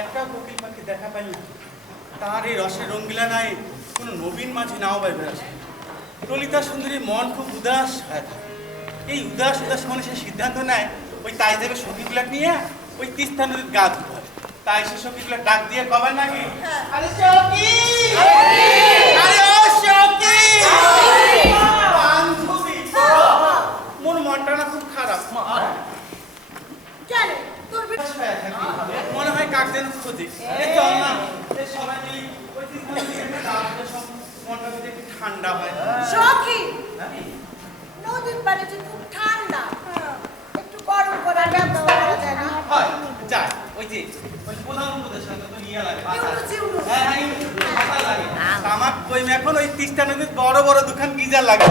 একটা কোকিল পাখি দেখা পাই না। তার এই রসের রঙ্গিলা নাই কোনো নবীন মাঝি নাও বাইবে আসে। ললিতা সুন্দরীর মন খুব উদাস হয়ে থাকে। এই উদাস উদাস মনে সে সিদ্ধান্ত নেয় ওই তাই যাবে সখীগুলা নিয়ে ওই তিস্তা নদীর গা ধুতে তাই সে সখীগুলা ডাক দিয়ে কবার নাকি? আরে সখী! আরে ও সখী! বান্ধবী। মোর মনটা না খুব খারাপ। কেন তোর বেটা মনে হয় কাক যেন খুঁজে চল না সবাই মিলে ওই তিস্তা নদীর একটা গা ধুতে সব মনটা একটু ঠান্ডা হয়। সখী! নদীর পানি যে খুব ঠান্ডা। একটু গরম করার ব্যবস্থা করা যায় না? হয় ওই যে ওই প্রধান উপদেশের তো নিয়ে লাগে ইউরো জিউরো। হ্যাঁ হ্যাঁ আমার কই এখন ওই তিস্তা নদীর বড় বড় দোকান গিজার লাগে।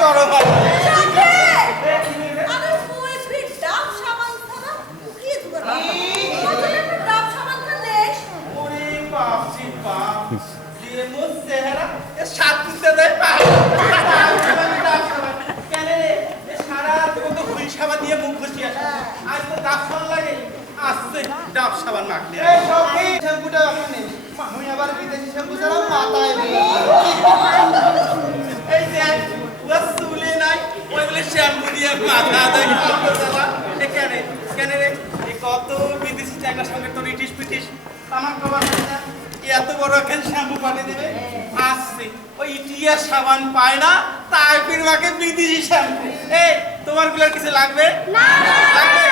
গরম ডাব সাবান মাখলে এই সখী শ্যাম্পুটা আমি আবার বিদেশি শ্যাম্পু ছাড়া মাথায় এই যে ওর চুলে নাই ওই বলে শ্যাম্পু দিয়ে মাথা দেয় কেন কেন রে এই কত বিদেশি চাইনার সঙ্গে তোর ইটিস পিটিস আমার খবর এত বড় এখন শ্যাম্পু পাঠিয়ে দেবে আসছে ওই ইটিয়া সাবান পায় না তাই ফির মাকে বিদেশি শ্যাম্পু এই তোমারগুলার কিছু লাগবে না লাগবে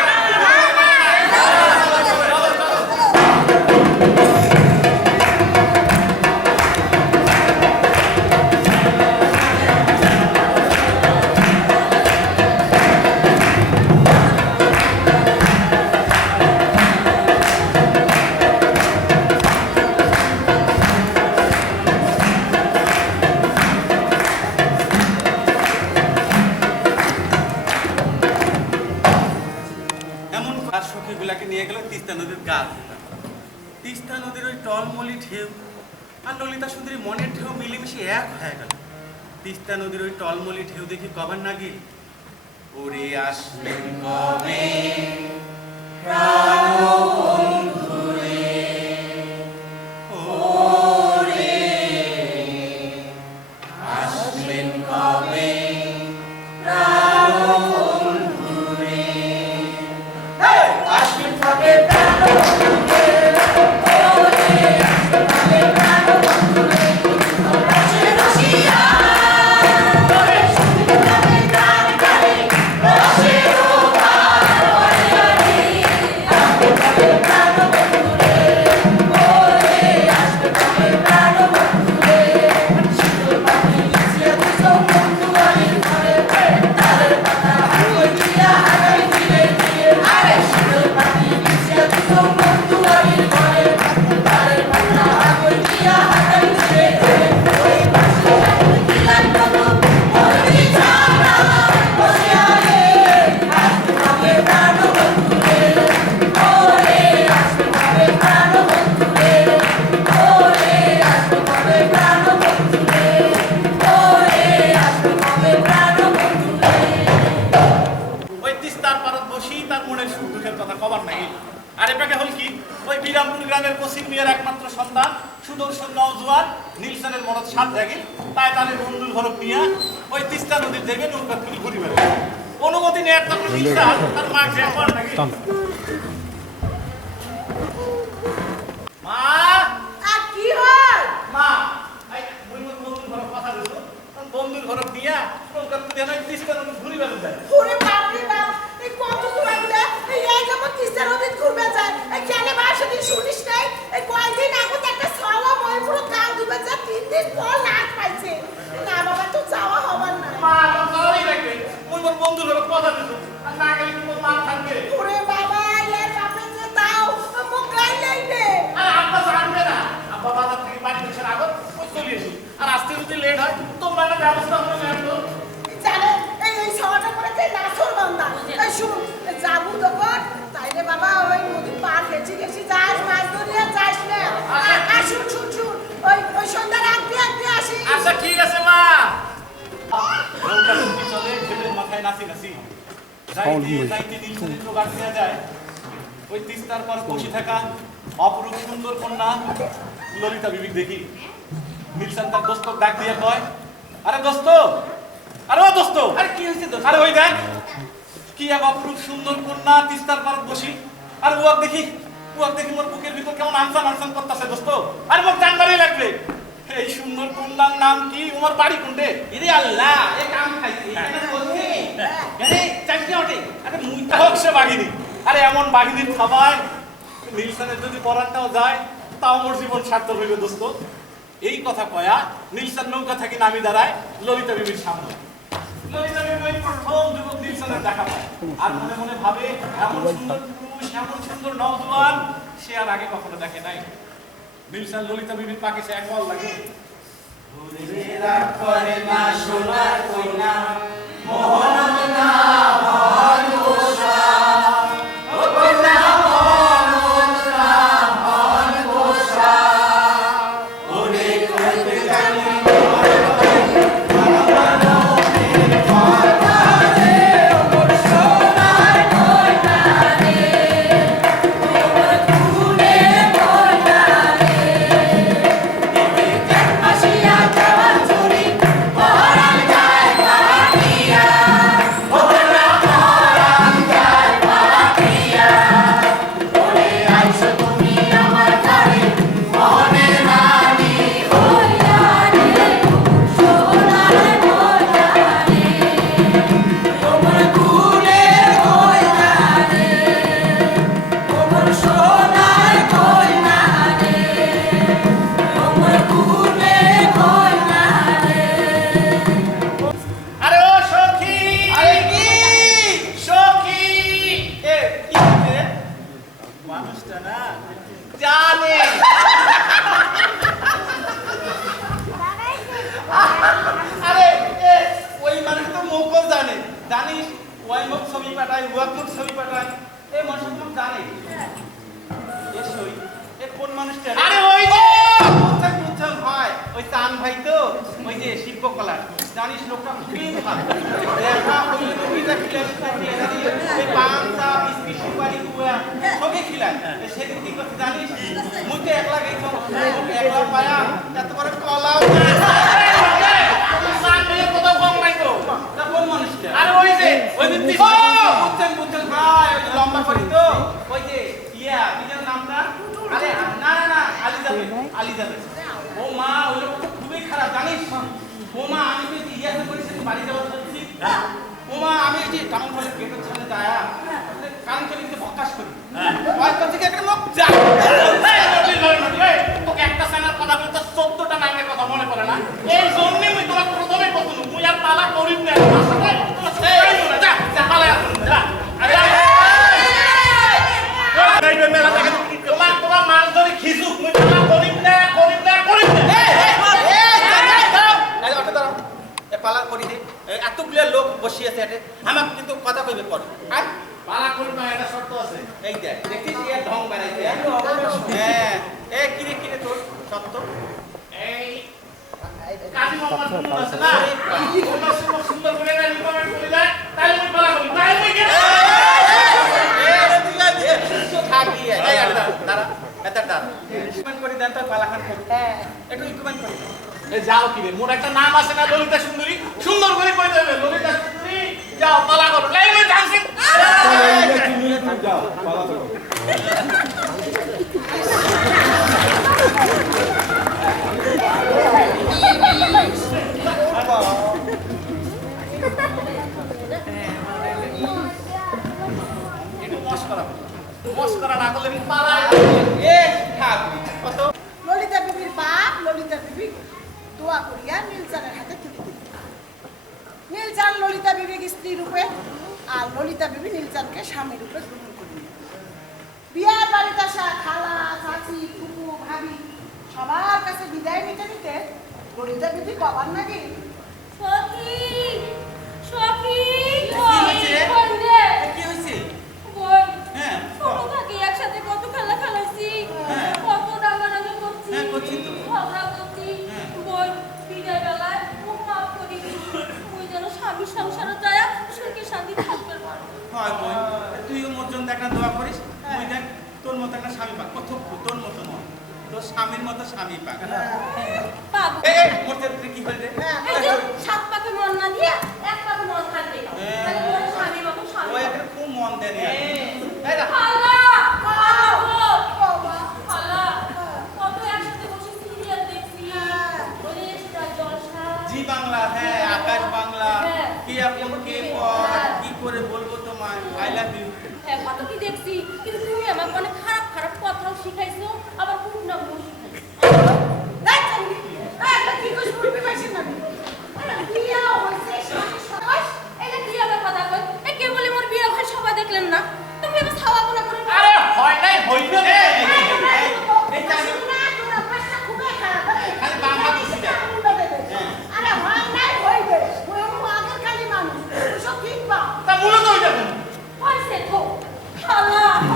ঢেউ। আর ললিতা সুন্দরী মনের ঢেউ মিলেমিশে এক হয়ে গেল। তিস্তা নদীর ওই টলমলি ঢেউ দেখি কবার না গিয়ে ওরে আসবেন কবে? Thank সাওয়া মই পুরো কাল ডুবে যায় পর লাশ পাইছে। না বাবা তো যাওয়া ভালোই লাগবে মুই মোর বন্ধুর কথা আর না গেলে কি মোর থাকবে। ওরে বাবা এর বাপে যে দাও। মুখ গাইলেই দে আর আব্বা জানবে না। আব্বা বাজার থেকে বাড়ি এসে আগত ওই চলে এসি। আর আসতে যদি লেট হয় তোমরা একটা ব্যবস্থা করে নেবে জানে এই এই করে যে নাসর বান্দা। এই শুন যাব তখন তাইলে বাবা ওই নদী পার গেছি গেছি যাস মাছ ধরিয়া যাস না। আর আর শুন শুন শুন ওই ওই সন্ধ্যার আগে আগে আসি। আচ্ছা ঠিক আছে মা। মাথায় নাচি নাচি যাইতে যাইতে নীলচন্দ্র তো দেওয়া যায়। ওই তিস্তার পর বসে থাকা অপরূপ সুন্দর কন্যা ললিতা বিবিক দেখি। নীলসন তার দোস্ত ডাক দিয়ে কয় আরে দোস্ত আরে ও দোস্ত আরে কি হয়েছে দোস্ত? আরে ওই দেখ কি এক অপরূপ সুন্দর কন্যা তিস্তার পার বসি। আর উয়াক দেখি উয়াক দেখি মোর বুকের ভিতর কেমন আনসান আনসান করতেছে দোস্ত। আরে মোর জানবারই লাগবে। এই সুন্দর কন্যার নাম কি? তোমার বাড়ি কোনটে? ইরে আল্লাহ এ কাম খাইছে এখানে চাকরি ওঠে? আরে মুই হোক সে বাঘিনী। আরে এমন বাঘিনীর খাবায় নীলসনের যদি পরানটাও যায় তাও মোর জীবন সার্থক হইবে দোস্ত। এই কথা কয়া নীলসন নৌকা থেকে নামি দাঁড়ায় ললিতা বিবির সামনে। ললিতা বিবি প্রথম যুবক নীলসনের দেখা পায়। আর মনে মনে ভাবে এমন সুন্দর পুরুষ এমন সুন্দর নওজোয়ান সে আর আগে কখনো দেখে নাই। নীলসন ললিতা বিবির পাকে সে একবার লাগে। ও জানে? জানিস ওই মুখ ছবি পাঠায় ওয়াক মুখ ছবি পাঠায়। এই মানুষ মুখ জানে। এ সই এ কোন মানুষটা? আরে ওই যে! বুঝছেন ভাই ওই চান ভাই তো ওই যে শিল্পকলা। জানিস লোকটা খুবই ভালো। দেখা হইলে নদীটা খিলায় ওই পান চা বিস্কিট সুপারি কুয়া সবই খিলায়। সেদিন কি করতে জানিস? মুখে একলা গেছো। মুখে একলা পায়া এত বড় কলাও সামনে কোথাও কম নাই তো তা কোন মানুষটা আরে ওই যে ওই যে বুঝছেন বুঝছেন ভাই ওই লম্বা করি তো। ওই যে ইয়া কি যেন নামটা? আরে না না না আলি যাবে আলি যাবে ও মা ওই লোকটা খুবই খারাপ জানিস? ও মা আমি ইয়াতে বাড়ি যাওয়ার বলছি। ও মা আমি যে টাউন হলের গেটের সামনে যায়া কারণ চলে কিন্তু বকাশ করি। হয়তো থেকে একটা লোক যা এই নদী, নদী, নদী, এই, তোকে একটা সেনার কথা বলতে চোদ্দটা নামের কথা মনে পড়ে না এই জন্যই মুই তোমার প্রথমে পছন্দ মুই আর পালা করিব না তোমার সাথে তোমার সাথে যাইবো না, যা যা পালা আসুন, যা আরে আরে, যাইবে মেলা দেখে তোমার তোমার মাছ ধরে খিচুক মুই পালা করিব না করিব না করিব না এই অটো দাঁড়াও এ পালা করি দে এ এতগুলো এটা আছে আমাকে কিন্তু কথা কইবে পরে। আর পালা করিব না এটা শর্ত আছে। এই দেখ দেখিস এর ঢং বাড়াইছে হ্যাঁ। এ কিরে কিরে তোর? সত্য এই কাজী মোহাম্মদ সুন্দর আছে না? এটা ডান ইকুইপমেন্ট করে দেন তো পালাখান করে। হ্যাঁ। একটু ইকুইপমেন্ট করে এ যাও কি রে মোর একটা নাম আছে না ললিতা সুন্দরী? সুন্দর করে কই দেবে? ললিতা সুন্দরী যাও পালা করো। লাই লই যাচ্ছে যাও পালা করো Bye. মস্করা না করলে পালাই। এ ঠাকুর কত? ললিতা বিবির বাপ ললিতা বিবি দোয়া করিয়া নীলচানের হাতে তুলে দিল। নীলচান ললিতা বিবির স্ত্রী রূপে আর ললিতা বিবি নীলচানকে স্বামী রূপে গ্রহণ করিল। বিয়ার বাড়িতে আসা খালা চাচি ফুপু ভাবি সবার কাছে বিদায় নিতে নিতে ললিতা বিবি কবার নাকি সখী সখী হয়েছে রে? বোন রে কি হয়েছে বোন হ্যাঁ ছোট থাকি একসাথে কত খেলা খেলাইছি হ্যাঁ। কত ডাঙাডাঙি করছি হ্যাঁ, করছি তো। ঝগড়া করছি হ্যাঁ। বোন বিদায় বেলায় খুব মাফ করি ওই যেন স্বামী সংসারে যায় সুখে শান্তি থাকতে পারো হয় তুইও মোর জন্য একটা দোয়া করিস। মুই দেখ তোর মতো একটা স্বামী পাক। কত তোর মতো নয় তোর স্বামীর মতো স্বামী পাক। পাবো এই এই, মোর কি হইলে? এই সাত পাকে মন না দিয়ে এক পাকে মন থাকবে। হ্যাঁ। স্বামীর মতো স্বামী পাবে। একটা খুব মন দেয় না। বলে সেটা জলসা। জি বাংলা হ্যাঁ আকাশ বাংলা। হ্যাঁ। কি আপন কে পর? কি করে বলব তোমায় আই লাভ ইউ হ্যাঁ কত কি দেখছি কিন্তু তুমি আমাকে অনেক খারাপ খারাপ কথাও শিখাইছো আবার খুব না মুখ না দেখলেন না। তুমি আবার ছাওয়া করে আরে হয় নাই হইবে রে এই চাঙ্গি না তোর অভ্যাসটা খুবই খারাপ রে। খালি বাম হাত দিছি দেখ। আঙুলটা দে দে। আরে হয় নাই হইবে ওই আমার আগের কালি মানুষ সব কিনবা তা মূলত ওইটা কোন হইছে তো খালা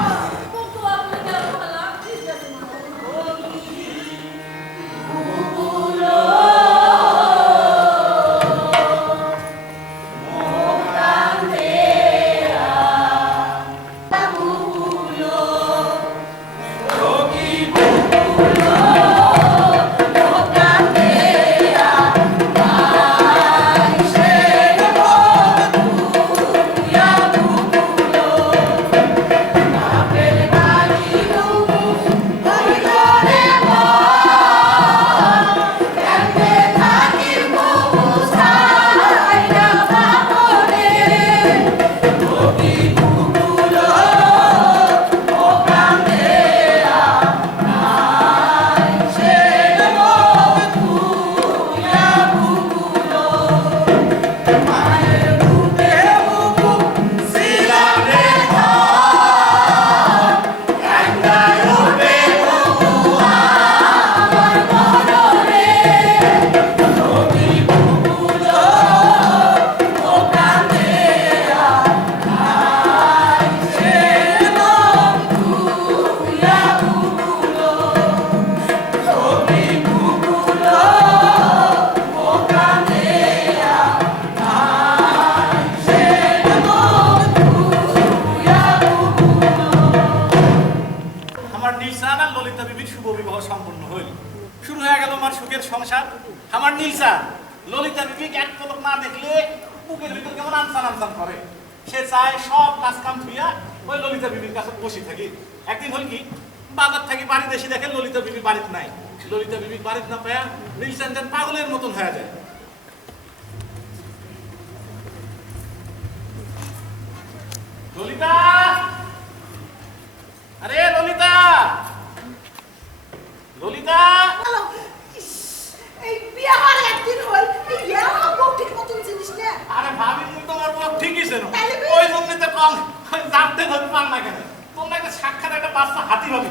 বাজার থেকে বাড়ি দেশে দেখে ললিতা বিবি বাড়িতে নাই। ললিতা বিবি বাড়িতে না পায়া যেন পাগলের মতন হয়ে যায়। ললিতা! আরে ললিতা! ললিতা! এই বিয়া হওয়ার একদিন হই এই এমন বউ ঠিক মতন জিনিস না? আরে ভাবি মুই তোমার বউ ঠিকই ছিল ওই জন্য তো কম। জানতে ধরে পান না কেন? তোমরা একটা সাক্ষাৎ একটা বাচ্চা হাতি ভাবি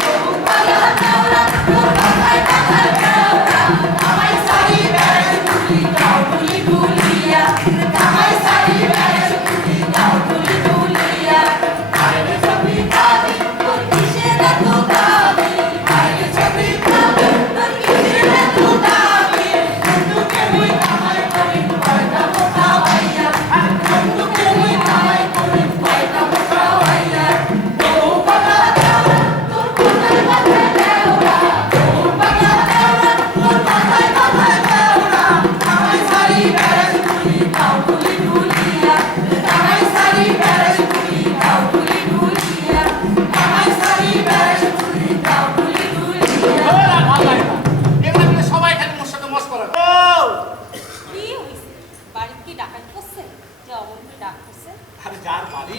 যে অমন করে ডাক করছে আরে যার বাড়ি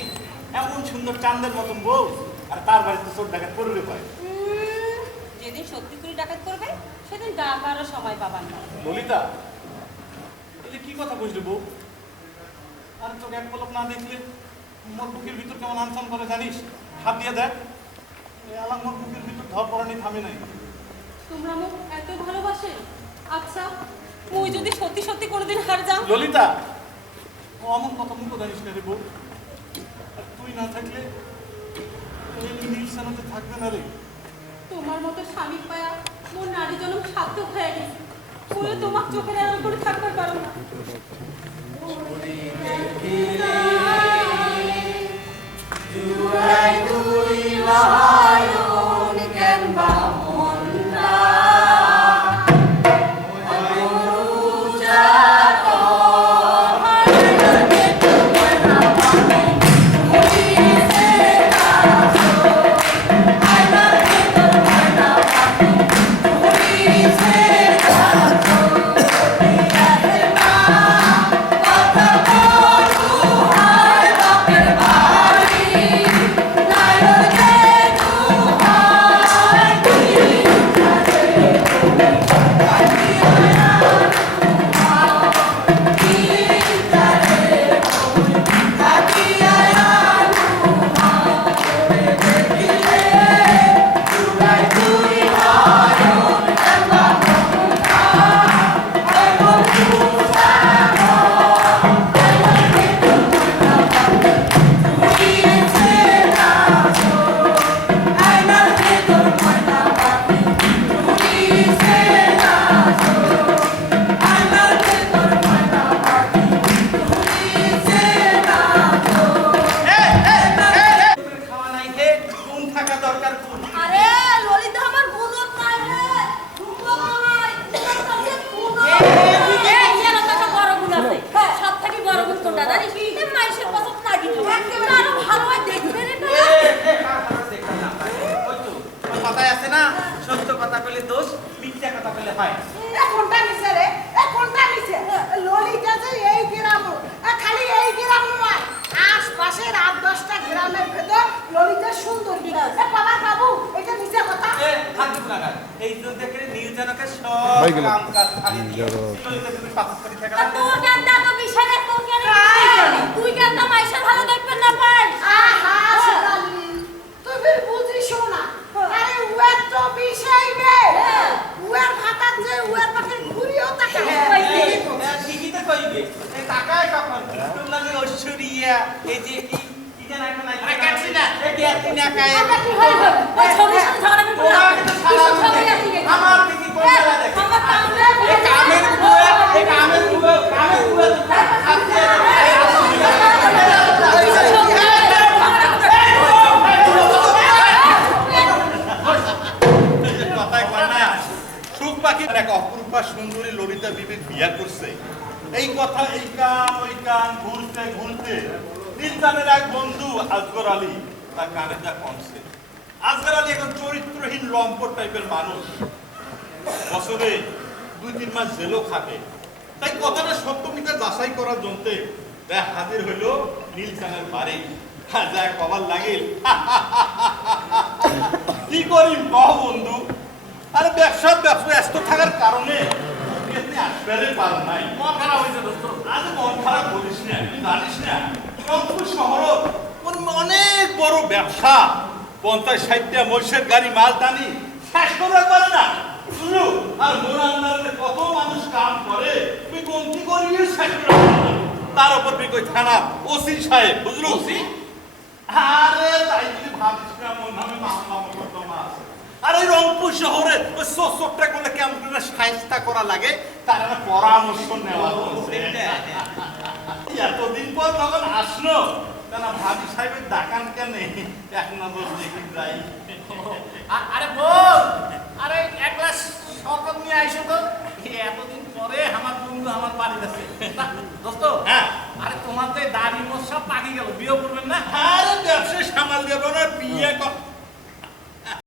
এমন সুন্দর চাঁদের মতন বউ আর তার বাড়িতে চোর ডাকাত করবে উম, যেদিন সত্যি করে ডাকাত করবে সেদিন ডাকারও সময় পাবার না ললিতা কি কথা বুঝলি বউ? আর তোকে এক পলক না দেখলে মোর বুকের ভিতর কেমন আনসান করে জানিস? হাত দিয়ে দেখ। আলাম মোর বুকের ভিতর ধর পড়ানি থামে নাই। তোমরা মোক এত ভালোবাসে? আচ্ছা মুই যদি সত্যি সত্যি কোনোদিন হার যাও ললিতা ও অমন কথা মুখ জানিস না রে বউ আর তুই না থাকলে এই নীল সানাতে থাকবে না রে। তোমার মতো স্বামী পায়া মোর নারী জনম সার্থক হয়ে গেছে। তোমার চোখের আড়াল করে থাকতে পারো না। তোদের হয়ে গেল। কাম কাজ ছাড়িয়ে দিয়ে ললিতা তুমি পাথর করে থাকা আর তোর জ্ঞান তো বিষয় না তোর জ্ঞান তুই জ্ঞান তো মাইশের ভালো দেখবেন না পাই আহা সোনালি তুমি বুঝিস না আরে উয়ার তো বিষয় রে উয়ার ভাতার যে উয়ার পাখি ঘুরিও তাকে ঠিকই তো কইবে এই টাকায় কখন তোর লাগে ঐশ্বরিয়া এই যে কি কি যেন একটা নাই ক্যাটরিনা এই ক্যাটরিনা কায়ে আমরা কি হয়ে গেল ওই ছবির সাথে ঝগড়া করব না তোমাকে তো সারা কিছু ছবি আছে কি? আমার দিদি কোন বেলা দেখে আমার কামড়ে এই কামের বুয়া এই কামের বুয়া কামের বুয়া কথায় কয় না সুখ পাখি এক অপরূপা সুন্দরী ললিতা বিবেক বিয়া করছে এই কথা এই কান ওই কান ঘুরতে ঘুরতে নির্জানের এক বন্ধু আজগর আলী তার কানে যা কমছে। আজগর আলী এখন চরিত্রহীন লম্পট টাইপের মানুষ। বছরে দুই তিন মাস জেলও খাটে। তাই কথাটা সত্য মিথ্যা যাচাই করার জন্য দেখ হাজির হইল নীলচানের বাড়ি। যা কবার লাগিল কি করি কহ বন্ধু আরে ব্যবসা ব্যবসা ব্যস্ত থাকার কারণে আসবে পার নাই। মন খারাপ হয়েছে দোস্ত। আজ মন খারাপ বলিস না তুই জানিস না রংপুর শহর অনেক বড় ব্যবসা। পঞ্চাশ ষাটটা মহিষের গাড়ি মাল টানি শেষ করতে পারে না। বুঝলু আর মোর কত মানুষ কাম করে তুই করবি শেষ তার উপর তুই কই থানা ওসি সাহেব বুঝলু? ওসি? আরে তাই যদি ভাবিস না মোর নামে মামলা মোকদ্দমা আছে আর এই রংপুর শহরে ওই করলে কেমন করে সাহিত্যা করা লাগে তার একটা পরামর্শ নেওয়া এতদিন পর যখন আসলো না ভাবি সাহেবের ডাকান কেন? এক নজর দেখি যাই। আরে বল! আরে এক গ্লাস শরবত নিয়ে আইসো তো। এতদিন পরে আমার বন্ধু আমার বাড়িতে আছে। দোস্ত হ্যাঁ। আরে তোমার তো দাড়ি মোট সব পাকি গেল বিয়ে করবেন না? আরে ব্যবসা সামাল দেবো না বিয়ে